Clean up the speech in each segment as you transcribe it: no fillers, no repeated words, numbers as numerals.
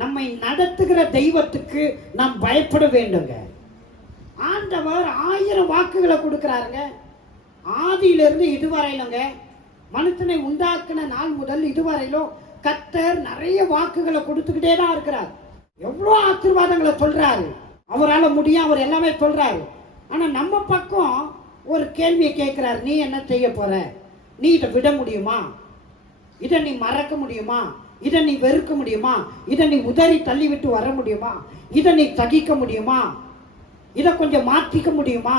நம்மை நடத்துகிற தெய்வத்துக்கு நாம் பயப்பட வேண்டுங்க. ஆண்டவர் 1000 வாக்குகளை கொடுக்கிறாருங்க. ஆதியிலிருந்து இதுவரையிலுங்க, மனுஷனை உண்டாக்கின நாள் முதல் இதுவரையிலும் கர்த்தர் நிறைய வாக்குகளை கொடுத்துக்கிட்டே தான் இருக்கிறார். எவ்வளோ ஆசீர்வாதங்களை சொல்றாரு. அவரால் முடியும், அவர் எல்லாமே சொல்றாரு. ஆனா நம்ம பக்கம் ஒரு கேள்வியை கேட்கிறார், நீ என்ன செய்ய போற? நீ இதை விட முடியுமா? இதை நீ மறக்க முடியுமா? இதை நீ வெறுக்க முடியுமா? இதை நீ உதறி தள்ளி விட்டு வர முடியுமா? இதை நீ தகிக்க முடியுமா? இதை கொஞ்சம் மாற்றிக்க முடியுமா?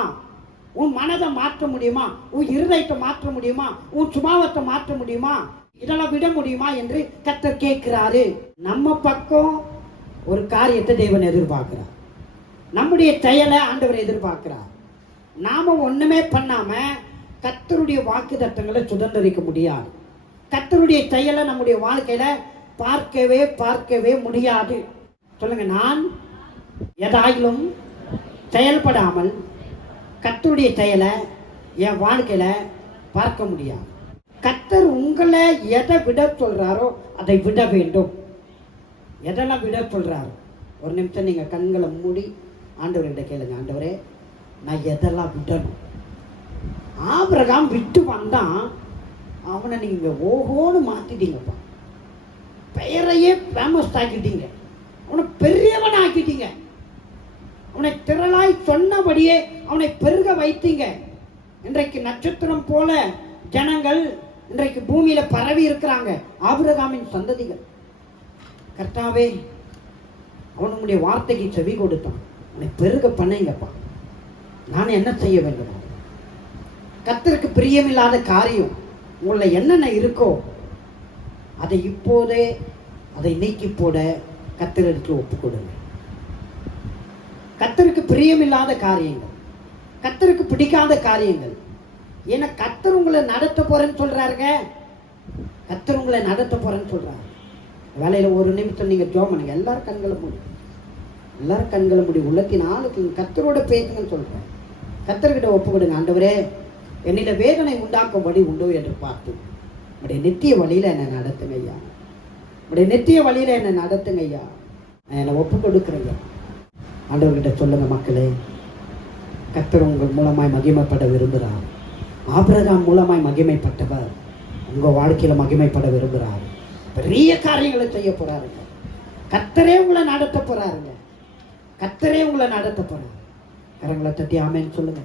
உன் மனதை மாற்ற முடியுமா? உன் இருதயத்தை மாற்ற முடியுமா? உன் சுபாவத்தை மாற்ற முடியுமா? இதெல்லாம் விட முடியுமா என்று கர்த்தர் கேட்கிறாரு. நம்ம பக்கம் ஒரு காரியத்தை தேவன் எதிர்பார்க்கிறார். நம்முடைய செயலை ஆண்டவர் எதிர்பார்க்கிறார். நாம ஒண்ணுமே பண்ணாம கர்த்தருடைய வாக்குத்தத்தங்களை சுதந்திரிக்க முடியாது. கர்த்தருடைய செயலை நம்முடைய வாழ்க்கையில பார்க்கவே முடியாது. சொல்லுங்க, நான் எதாயிலும் செயல்படாமல் கர்த்தருடைய செயலை என் வாழ்க்கையில பார்க்க முடியாது. கர்த்தர் உங்களை எதை விட சொல்றாரோ அதை விட வேண்டும். எதெல்லாம் விட சொல்றாரோ, ஒரு நிமிஷம் நீங்க கண்களை மூடி ஆண்டவர்கிட்ட கேளுங்க, ஆண்டவரே நான் எதெல்லாம் விடணும்? ஆபிரகாம் விட்டு வந்தான், அவனை நீங்க ஓஹோன்னு மாத்திட்டீங்கப்பா. பெயரையே ஃபேமஸ் ஆக்கிட்டீங்க, அவனை பெரியவன் ஆக்கிட்டீங்க, அவனை திரளாய் சொன்னபடியே அவனை பெருக வைத்தீங்க. இன்றைக்கு நட்சத்திரம் போல ஜனங்கள் இன்றைக்கு பூமியில பரவி இருக்கிறாங்க, ஆபிரகாமின் சந்ததிகள். கர்த்தாவே, அவனுடைய வார்த்தைக்கு செவி கொடுத்தான், அவனை பெருக பண்ணீங்கப்பா. நான் என்ன செய்ய வேண்டும்? கர்த்தருக்கு பிரியமில்லாத காரியம் உங்களை என்னென்ன இருக்கோ அதை இப்போதே அதை நீக்கி போட கர்த்தருக்கு ஒப்பு கொடுங்க. கர்த்தருக்கு பிரியமில்லாத காரியங்கள், கர்த்தருக்கு பிடிக்காத காரியங்கள். ஏன்னா கர்த்தர் உங்களை நடத்த போறேன்னு சொல்றாருங்க. கர்த்தர் உங்களை நடத்த போறேன்னு சொல்றாரு. வேலையில ஒரு நிமிஷம் நீங்க ஜெபம் பண்ணுங்க. எல்லாரும் கண்களை மூடி உள்ளத்தின் ஆளுக்கு கர்த்தரோட பேசுங்கன்னு சொல்றேன். கர்த்தர்கிட்ட ஒப்பு கொடுங்க. ஆண்டவரே, என்னில வேதனை உண்டாக்கும்படி உண்டோ என்று பார்த்து உடைய நித்திய வழியில என்னை நடத்துங்க ஐயா. உடைய நித்திய வழியில என்னை நடத்துங்க ஐயா. நான் என்னை ஒப்பு கொடுக்குறேங்க. ஆண்டவர்கிட்ட சொல்லுங்க, மக்களே, கர்த்தர் உங்கள் மூலமாய் மகிமைப்பட விரும்புகிறார். ஆபிரகாம் மூலமாய் மகிமைப்பட்டவர் உங்க வாழ்க்கையில மகிமைப்பட விரும்புகிறார். பெரிய காரியங்களை செய்ய போறாருங்க. கர்த்தரே உங்களை நடத்த போறாருங்க. கர்த்தரே உங்களை நடத்த போறாரு. கரங்களை தட்டி ஆமென் சொல்லுங்க.